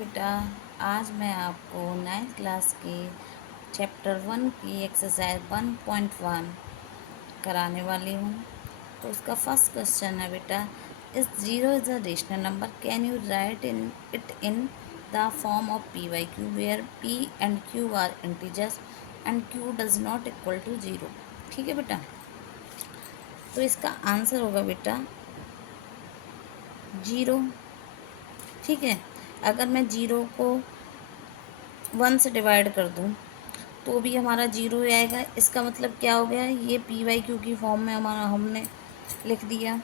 बेटा, आज मैं आपको 9th क्लास के चैप्टर 1 की एक्सरसाइज 1.1 कराने वाली हूँ। तो उसका फर्स्ट क्वेश्चन है बेटा, इस zero is a rational number, can you write in the form of P Y Q where P and Q are integers and Q does not equal to zero. ठीक है बेटा, तो इसका आंसर होगा बेटा जीरो। ठीक है, अगर मैं जीरो को 1 से डिवाइड कर दूँ तो भी हमारा जीरो ही आएगा। इसका मतलब क्या हो गया, ये पी वाई क्यू की फॉर्म में हमारा हमने लिख दिया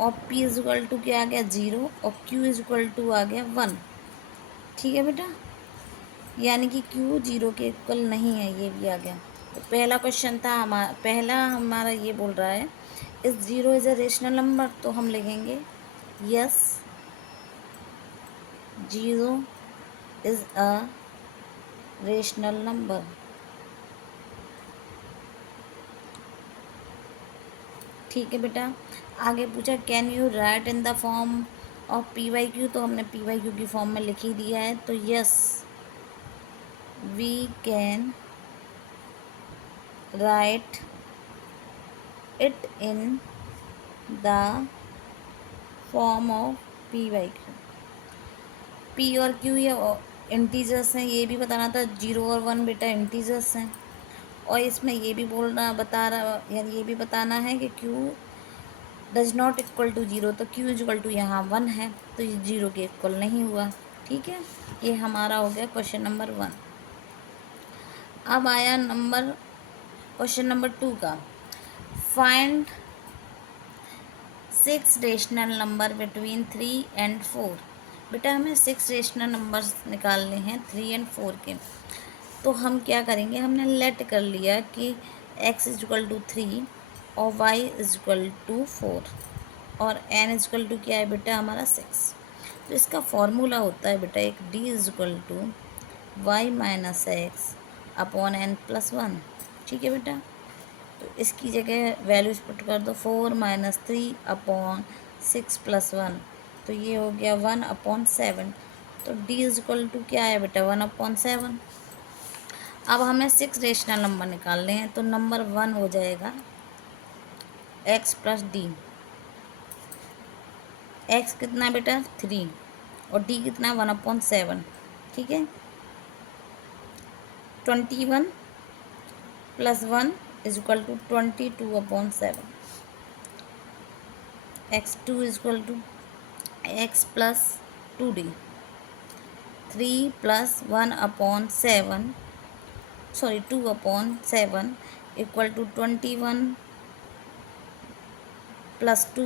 और पी इज इक्वल टू क्या आ गया ज़ीरो और क्यू इज इक्वल टू आ गया 1। ठीक है बेटा, यानी कि क्यू जीरो के इक्वल नहीं है, ये भी आ गया। तो पहला क्वेश्चन था हमारा ये बोल रहा है इस zero is a rational number, तो हम लिखेंगे yes zero is a rational number. ठीक है बेटा, आगे पूछा can you write in the form of P Y Q, तो हमने पी वाई क्यू की फॉर्म में लिख ही दिया है। तो yes we can write it in the form of P Y Q. P और क्यू ये इंटीजर्स हैं, ये भी बताना था। जीरो और 1 बेटा इंटीजर्स हैं, और इसमें ये भी यानी ये भी बताना है कि Q does not equal to zero, तो क्यू इज इक्वल टू यहाँ 1 है, तो ये ज़ीरो के इक्वल नहीं हुआ। ठीक है, ये हमारा हो गया क्वेश्चन नंबर 1। अब आया क्वेश्चन नंबर 2 का, find 6 rational number between 3 and 4। बेटा हमें 6 रेशनल नंबर्स निकालने हैं 3 एंड 4 के। तो हम क्या करेंगे, हमने लेट कर लिया कि x इज इक्वल टू 3 और y इज इक्वल टू 4 और n इज इक्वल टू क्या है बेटा हमारा 6। तो इसका फॉर्मूला होता है बेटा एक d is equal to Y minus x upon n plus 1। ठीक है बेटा, तो इसकी जगह वैल्यूज पुट कर दो, 4 माइनस 3 अपॉन 6 प्लस 1, तो ये हो गया 1 अपॉन 7। तो d इज इक्वल टू क्या है बेटा 1 अपॉन 7। अब हमें 6 रेशनल नंबर निकालने हैं, तो नंबर 1 हो जाएगा x प्लस डी। x कितना है बेटा 3 और d कितना है 1 अपॉन 7। ठीक है, 21 plus 1 is equal to 22 upon 7। x2 is equal to x plus 2d। 3 plus 1 upon 7 sorry 2 upon 7 equal to 21 plus 2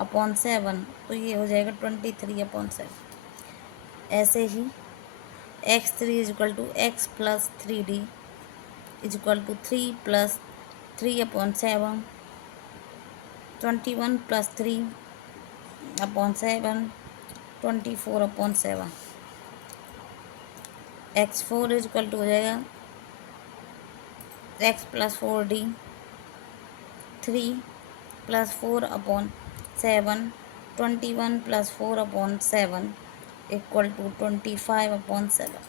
upon 7, तो ये हो जाएगा 23 अपॉन 7। ऐसे ही x3 is equal to x plus 3d is equal to 3 plus 3 upon 7, 21 plus 3 upon 7, 24 upon 7। x4 is equal to हो जाएगा x plus 4d, 3 plus 4 upon 7, 21 plus 4 upon 7 equal to 25 upon 7।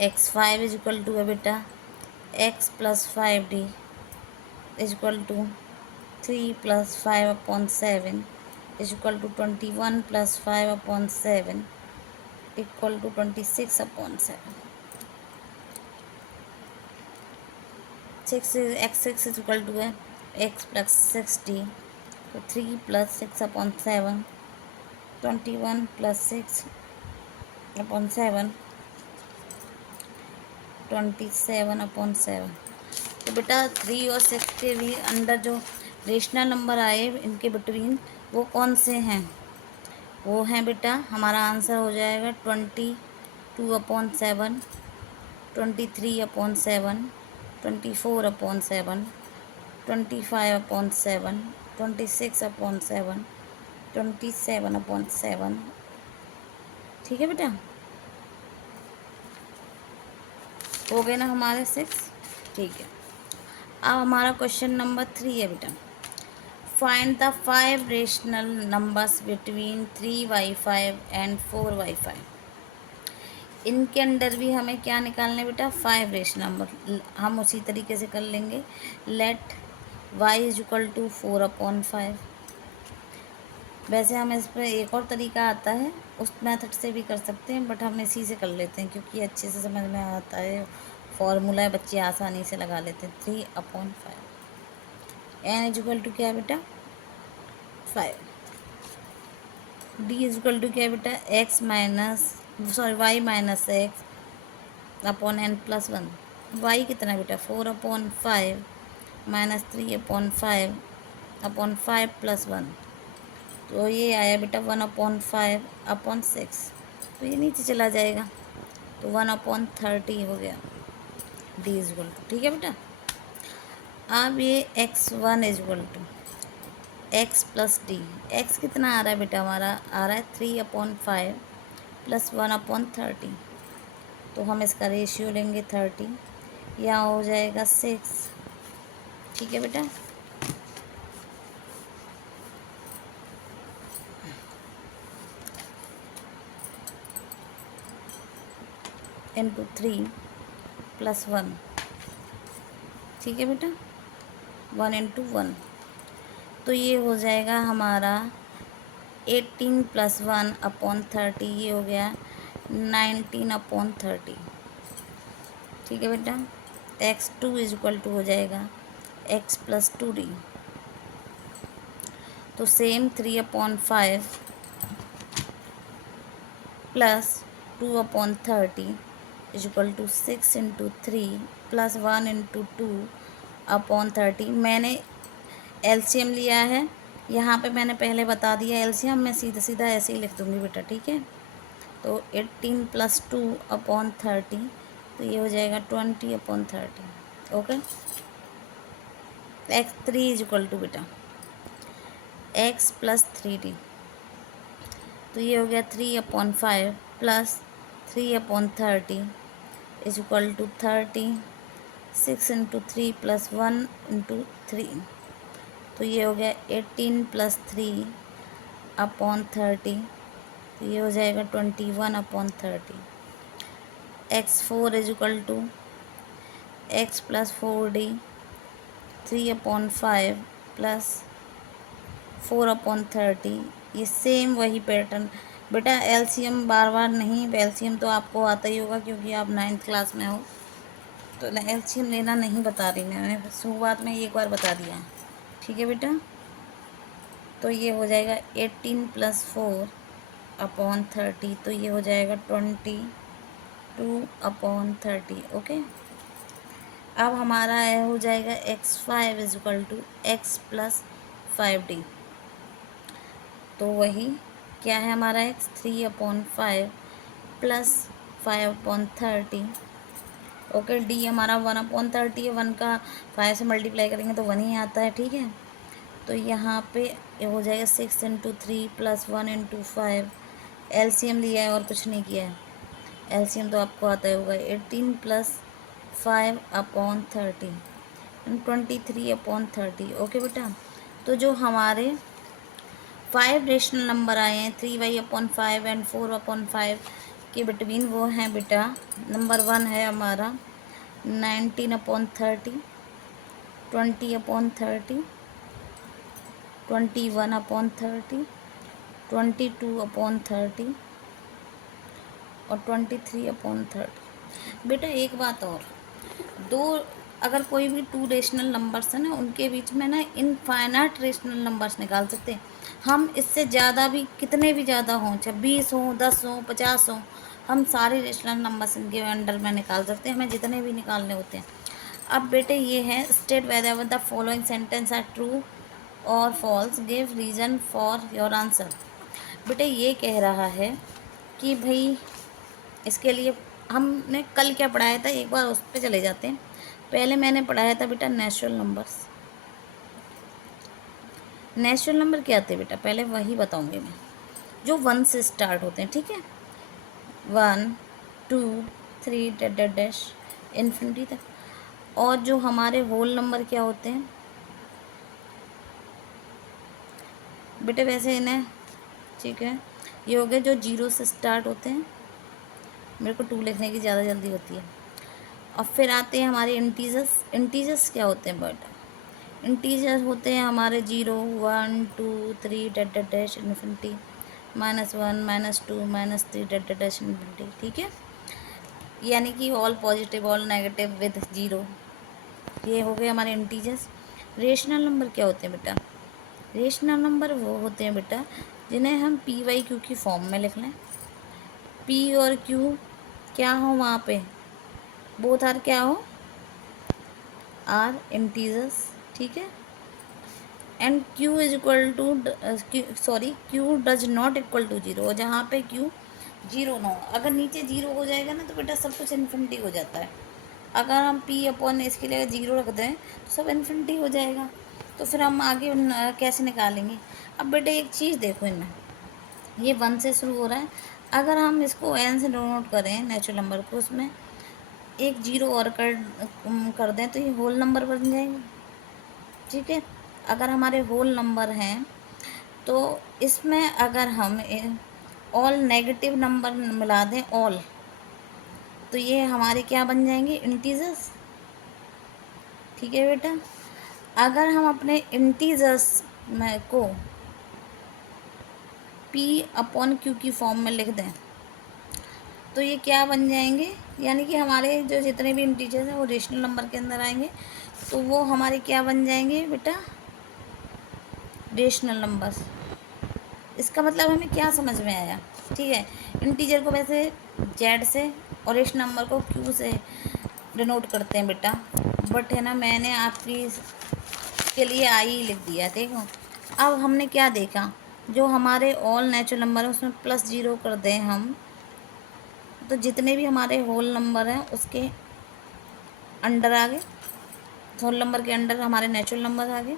x5 is equal to है बेटा x plus 5d is equal to 3 plus 5 upon 7 is equal to 21 plus 5 upon 7 equal to 26 upon 7। 6 is equal to है x plus 6d, तो 3 plus 6 upon 7, 21 plus 6 upon 7, 27 upon 7। तो बेटा 3 और 6 के भी अंदर जो रेशनल नंबर आए इनके बिटवीन वो कौन से हैं, वो हैं बेटा हमारा आंसर हो जाएगा 22 upon 7, 23 upon 7, 24 upon 7, 25 upon 7, 26 upon 7, 27 upon 7। ठीक है बेटा, हो गए ना हमारे 6। ठीक है, अब हमारा क्वेश्चन नंबर 3 है बेटा, find the 5 rational numbers between 3y5 and 4y5। इनके अंदर भी हमें क्या निकालना है बेटा, 5 रेशनल नंबर। हम उसी तरीके से कर लेंगे। Let y is equal to 4/5। वैसे हमें इस पर एक और तरीका आता है, उस मेथड से भी कर सकते हैं, बट हम इसी से कर लेते हैं क्योंकि अच्छे से समझ में आता है। फॉर्मूला है, बच्चे आसानी से लगा लेते हैं। 3/5 n इज इक्वल टू क्या है बेटा, 5। d इज इक्वल टू क्या है बेटा, y-x/n+1। y कितना है बेटा, 4/5 -3/5/5 + 1। तो ये आया बेटा 1/5/6। तो ये नीचे चला जाएगा, तो 1/30 हो गया। डी इज इक्वल टू, ठीक है बेटा। अब ये x1 is equal to x plus D. X कितना आ रहा है बेटा, हमारा आ रहा है 3/5 + 1/30। तो हम इसका रेशियो लेंगे 30, यहाँ हो जाएगा 6। ठीक है बेटा। इंटू 3 + 1। ठीक है बेटा, 1 इंटू 1। तो ये हो जाएगा हमारा 18 + 1/30। ये हो गया 19/30। ठीक है बेटा। x2 इज इक्वल टू हो जाएगा x + 2d। तो same 3/5 + 2/30 is equal to 6 into 3 + 1 into 2/30। मैंने एलसीएम लिया है, यहाँ पे मैंने पहले बता दिया एलसीएम, मैं सीधा सीधा ऐसे ही लिख दूँगी बेटा, ठीक है। तो 18 + 2/30, तो ये हो जाएगा 20/30। Okay. x3 is equal to बेटा x + 3d। तो ये हो गया 3/5 + 3/30 is equal to 30। 6 into 3 + 1 into 3, तो ये हो गया 18 + 3/30। तो ये हो जाएगा 21/30। x4 is equal to x + 4d। 3/5 + 4/30। ये सेम वही पैटर्न बेटा। एलसीएम बार बार नहीं, एलसीएम तो आपको आता ही होगा क्योंकि आप 9th क्लास में हो, तो एलसीएम लेना नहीं बता रही मैंने, शुरुआत में एक बार बता दिया। ठीक है बेटा। तो ये हो जाएगा 18 + 4/30। तो ये हो जाएगा 22/30। ओके। अब हमारा हो जाएगा x5 is equal to x + 5d। तो वही क्या है हमारा x, 3/5 + 5/30। ओके। डी हमारा 1/30 है, 1 का 5 से मल्टीप्लाई करेंगे तो 1 ही आता है, ठीक है। तो यहाँ पे हो जाएगा 6 इंटू 3 + 1 इंटू 5। एलसीएम लिया है और कुछ नहीं किया है, एलसीएम तो आपको आता ही होगा। 18 + 5/30 23/30। ओके बेटा। तो जो हमारे 5 रेशनल नंबर आए हैं 3y/5 एंड 4/5 के बिटवीन, वो हैं बेटा, नंबर 1 है हमारा 19/30, 20/30, 21/30, 22/30 और 23/30। बेटा एक बात और, दो अगर कोई भी 2 रेशनल नंबर्स हैं ना, उनके बीच में ना इनफाइनाइट रेशनल नंबर्स निकाल सकते हैं हम। इससे ज़्यादा भी, कितने भी ज़्यादा हों, चाहे 20 हों, 10 हों, 50 हों, हम सारे रेशनल नंबर्स इनके अंडर में निकाल सकते हैं, हमें जितने भी निकालने होते हैं। अब बेटे ये है, state whether the following sentence are true और false, give reason for your answer. बेटे ये कह रहा है कि भाई इसके लिए हमने कल क्या पढ़ाया था, एक बार उस पर चले जाते हैं। पहले मैंने पढ़ाया था बेटा नेचुरल नंबर्स। नेचुरल नंबर क्या आते हैं बेटा, पहले वही बताऊंगी मैं, जो 1 से स्टार्ट होते हैं, ठीक है। 1 2 3 डैश डैश डैश इन्फिनिटी तक। और जो हमारे होल नंबर क्या होते हैं बेटे, वैसे इन्हें, ठीक है, ये हो गए जो 0 से स्टार्ट होते हैं, मेरे को 2 लिखने की ज़्यादा जल्दी होती है। अब फिर आते हैं हमारे इंटीजर्स। इंटीजर्स क्या होते हैं बेटा? इंटीजर होते हैं हमारे 0, 1, 2, 3 that that dash infinity, -1, -2, -3 that that dash infinity. ठीक है, यानी कि all positive all negative with 0, ये हो गए हमारे इंटीजर्स। रेशनल नंबर क्या होते हैं बेटा? रेशनल नंबर वो होते हैं बेटा जिन्हें हम पी वाई क्यू की फॉर्म में लिख लें। पी और क्यू क्या हो वहाँ पे? बोथ आर क्या हो? Are integers. ठीक है, and Q is equal to Q does not equal to 0, और जहाँ पे क्यू 0 ना हो, अगर नीचे 0 हो जाएगा ना तो बेटा सब कुछ इन्फिनिटी हो जाता है। अगर हम पी अपॉन इसके लिए 0 रख दें तो सब इन्फिनिटी हो जाएगा। तो फिर हम आगे कैसे निकालेंगे? अब बेटा एक चीज़ देखो, इनमें ये 1 से शुरू हो रहा है, अगर हम इसको n से डिनोट करें नेचुरल नंबर को, उसमें एक 0 और कर दें तो ये होल नंबर बन जाएंगे। ठीक है, अगर हमारे होल नंबर हैं तो इसमें अगर हम ऑल नेगेटिव नंबर मिला दें ऑल, तो ये हमारे क्या बन जाएंगे? इंटीजर्स। ठीक है बेटा, अगर हम अपने इंटीजर्स में को p अपॉन q की फॉर्म में लिख दें तो ये क्या बन जाएंगे? यानी कि हमारे जो जितने भी इंटीजर्स हैं वो रेशनल नंबर के अंदर आएंगे, तो वो हमारे क्या बन जाएंगे बेटा? Rational numbers. इसका मतलब हमें क्या समझ में आया? ठीक है, इंटीजर को वैसे जेड से और रेशनल नंबर को क्यू से डिनोट करते हैं बेटा, बट है ना मैंने आपकी के लिए आई लिख दिया। देखो, अब हमने क्या देखा, जो हमारे ऑल नेचुरल नंबर है उसमें +0 कर दें हम, तो जितने भी हमारे होल नंबर हैं उसके अंडर आ गए, होल नंबर के अंडर हमारे नेचुरल नंबर आ गए।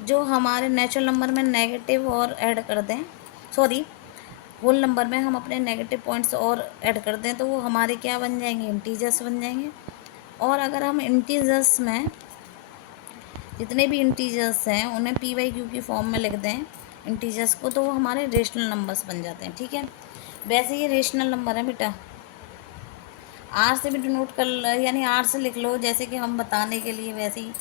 जो हमारे नेचुरल नंबर में नेगेटिव और ऐड कर दें, सॉरी होल नंबर में हम अपने नेगेटिव पॉइंट्स और ऐड कर दें तो वो हमारे क्या बन जाएंगे? इंटीजर्स बन जाएंगे। और अगर हम इंटीजर्स में जितने भी इंटीजर्स हैं उन्हें पी वाई क्यू की फॉर्म में लिख दें इंटीजर्स को, तो वो हमारे रेशनल नंबर्स बन जाते हैं। ठीक है, वैसे ये रेशनल नंबर है बेटा, आर से भी डिनोट कर यानी आर से लिख लो जैसे कि हम बताने के लिए, वैसे ही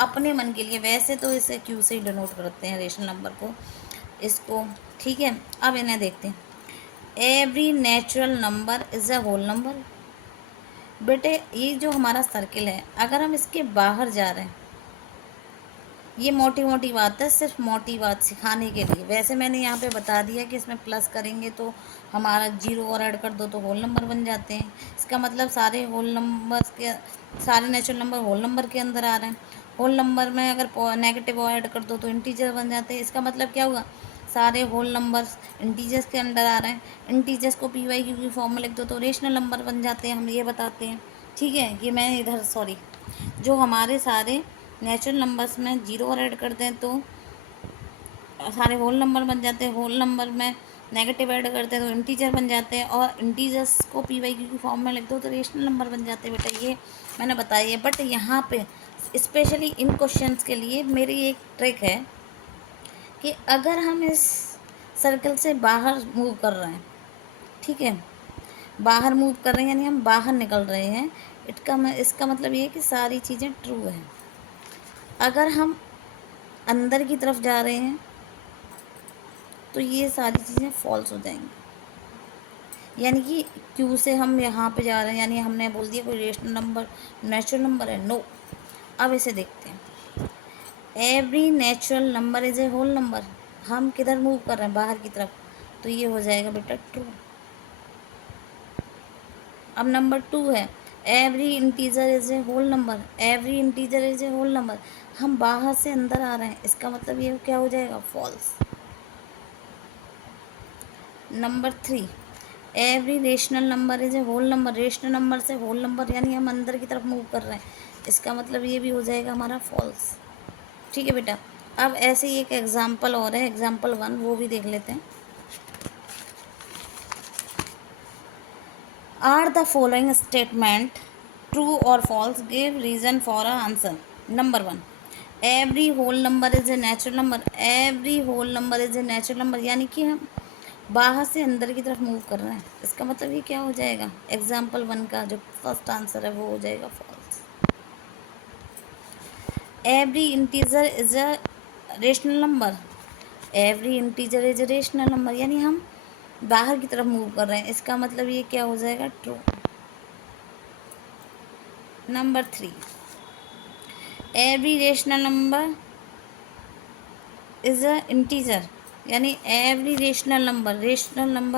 अपने मन के लिए, वैसे तो इसे क्यू से ही डिनोट करते हैं रेशनल नंबर को, इसको। ठीक है, अब इन्हें देखते हैं। Every natural number is a whole number. बेटे ये जो हमारा सर्किल है, अगर हम इसके बाहर जा रहे हैं, ये मोटी मोटी बात है, सिर्फ मोटी बात सिखाने के लिए। वैसे मैंने यहाँ पे बता दिया कि इसमें प्लस करेंगे तो हमारा 0 और ऐड कर दो तो होल नंबर बन जाते हैं। इसका मतलब सारे होल नंबर के, सारे नेचुरल नंबर होल नंबर के अंदर आ रहे हैं। होल नंबर में अगर नेगेटिव और ऐड कर दो तो इंटीजर बन जाते हैं। इसका मतलब क्या हुआ? सारे होल नंबर्स इंटीजर्स के अंडर आ रहे हैं। इंटीजर्स को पी वाई क्यू की फॉर्म में लिख दो तो रेशनल नंबर बन जाते हैं, हम ये बताते हैं। ठीक है, ये मैं इधर सॉरी, जो हमारे सारे नेचुरल नंबर्स में 0 और ऐड कर दें तो सारे होल नंबर बन जाते हैं। होल नंबर में नेगेटिव ऐड करते हैं तो इंटीजर बन जाते हैं, और इंटीजर्स को पी वाई क्यू की फॉर्म में लिख दो तो रेशनल नंबर बन जाते हैं। बेटा ये मैंने बताई है, बट यहाँ पे स्पेशली इन क्वेश्चंस के लिए मेरी एक ट्रिक है कि अगर हम इस सर्कल से बाहर मूव कर रहे हैं, ठीक है, बाहर मूव कर रहे हैं यानी हम बाहर निकल रहे हैं, इसका मतलब ये है कि सारी चीज़ें ट्रू हैं। अगर हम अंदर की तरफ जा रहे हैं तो ये सारी चीज़ें फॉल्स हो जाएंगी। यानी कि क्यू से हम यहाँ पे जा रहे हैं, यानी हमने बोल दिया कोई रेशनल नंबर नेचुरल नंबर है, नो। अब इसे देखते हैं, every natural number is a whole number. हम किधर मूव कर रहे हैं? बाहर की तरफ, तो ये हो जाएगा बेटा ट्रू। अब नंबर 2 है, every integer is a whole number. Every integer is a whole number, हम बाहर से अंदर आ रहे हैं, इसका मतलब ये क्या हो जाएगा? False. Number 3, every rational number is a whole number. Rational number से होल नंबर यानी हम अंदर की तरफ मूव कर रहे हैं, इसका मतलब ये भी हो जाएगा हमारा फॉल्स। ठीक है बेटा, अब ऐसे ही एक एग्जाम्पल और है, एग्जाम्पल 1, वो भी देख लेते हैं। Are the following statement true और false? Give reason for a answer. Number 1, every whole number is a natural number. Every whole number is a natural number, यानी कि हम बाहर से अंदर की तरफ मूव कर रहे हैं, इसका मतलब ये क्या हो जाएगा, एग्जाम्पल 1 का जो फर्स्ट आंसर है वो हो जाएगा false. Every integer is a rational number, every integer is a rational number, यानी हम बाहर की तरफ मूव कर रहे हैं, इसका मतलब ये क्या हो जाएगा, true. Number 3, every rational number is a integer, यानी every rational number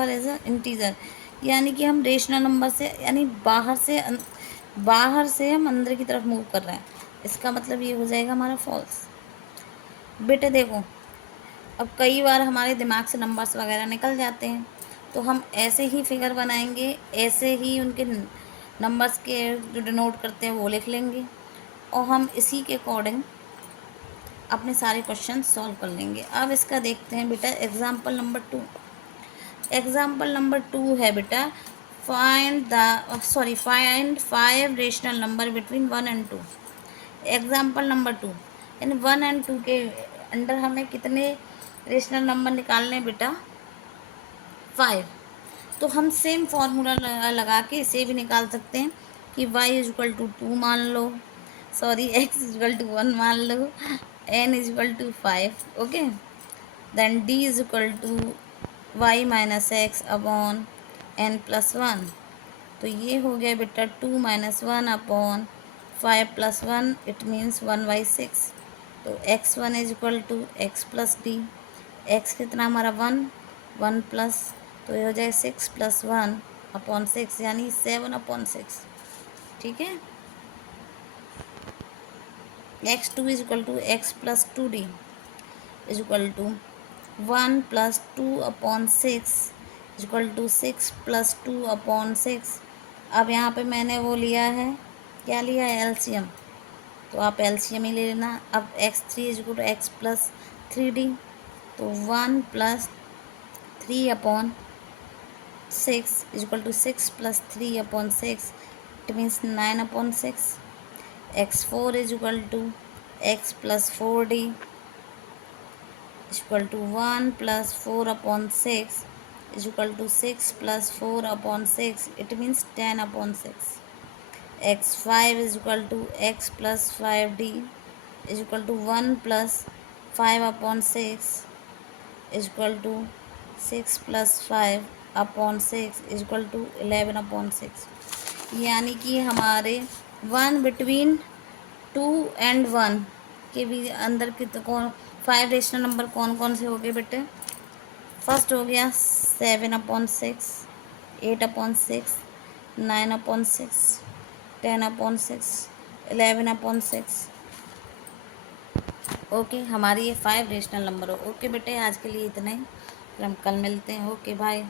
is a integer, यानी कि हम रेशनल नंबर से, यानी बाहर से हम अंदर की तरफ मूव कर रहे हैं, इसका मतलब ये हो जाएगा हमारा फॉल्स। बेटे देखो, अब कई बार हमारे दिमाग से नंबर्स वगैरह निकल जाते हैं, तो हम ऐसे ही फिगर बनाएंगे, ऐसे ही उनके नंबर्स के जो डिनोट करते हैं वो लिख लेंगे, और हम इसी के अकॉर्डिंग अपने सारे क्वेश्चन सॉल्व कर लेंगे। अब इसका देखते हैं बेटा एग्जाम्पल नंबर 2। एग्जाम्पल नंबर 2 है बेटा, find 5 rational number between 1 and 2। Example number 2, यानी 1 एंड 2 के अंडर हमें कितने रेशनल नंबर निकालने हैं बेटा, 5। तो हम सेम फार्मूला लगा के इसे भी निकाल सकते हैं कि y इज इक्वल टू 2 मान लो, sorry x is equal to 1 मान लो, n is equal to 5, okay, then d is equal to y minus x upon n plus 1। तो ये हो गया बेटा 2 minus 1 upon 5 plus 1, it means 1/6। तो x1 is equal to x plus D, x कितना हमारा 1 प्लस, तो ये हो जाए 6 प्लस 1/6, यानी 7/6, ठीक है। x2 is equal to x plus 2d is equal to 1 plus 2/6 is equal to 6 plus 2/6। अब यहाँ पे मैंने वो लिया है, क्या लिया है, एलसीएम, तो आप एलसीएम ही ले लेना। अब x3 is equal to x plus 3d, तो 1 plus 3/6 is equal to 6 plus 3/6, it means 9/6। x4 is equal to x plus 4d is equal to 1 plus 4/6 is equal to 6 plus 4/6, it means 10/6। x5 is equal to x plus 5d is equal to 1 plus 5/6 is equal to 6 plus 5/6 is equal to 11/6। यानी कि हमारे 1 between 2 and 1 के भी अंदर के तो कौन 5 rational number कौन कौन से हो गए बेटे, फर्स्ट हो गया 7/6, 8/6, 9/6, 10/6, 11/6। ओके, हमारी ये 5 रेशनल नंबर हो। ओके बेटे, आज के लिए इतना ही, फिर हम कल मिलते हैं। Okay bye.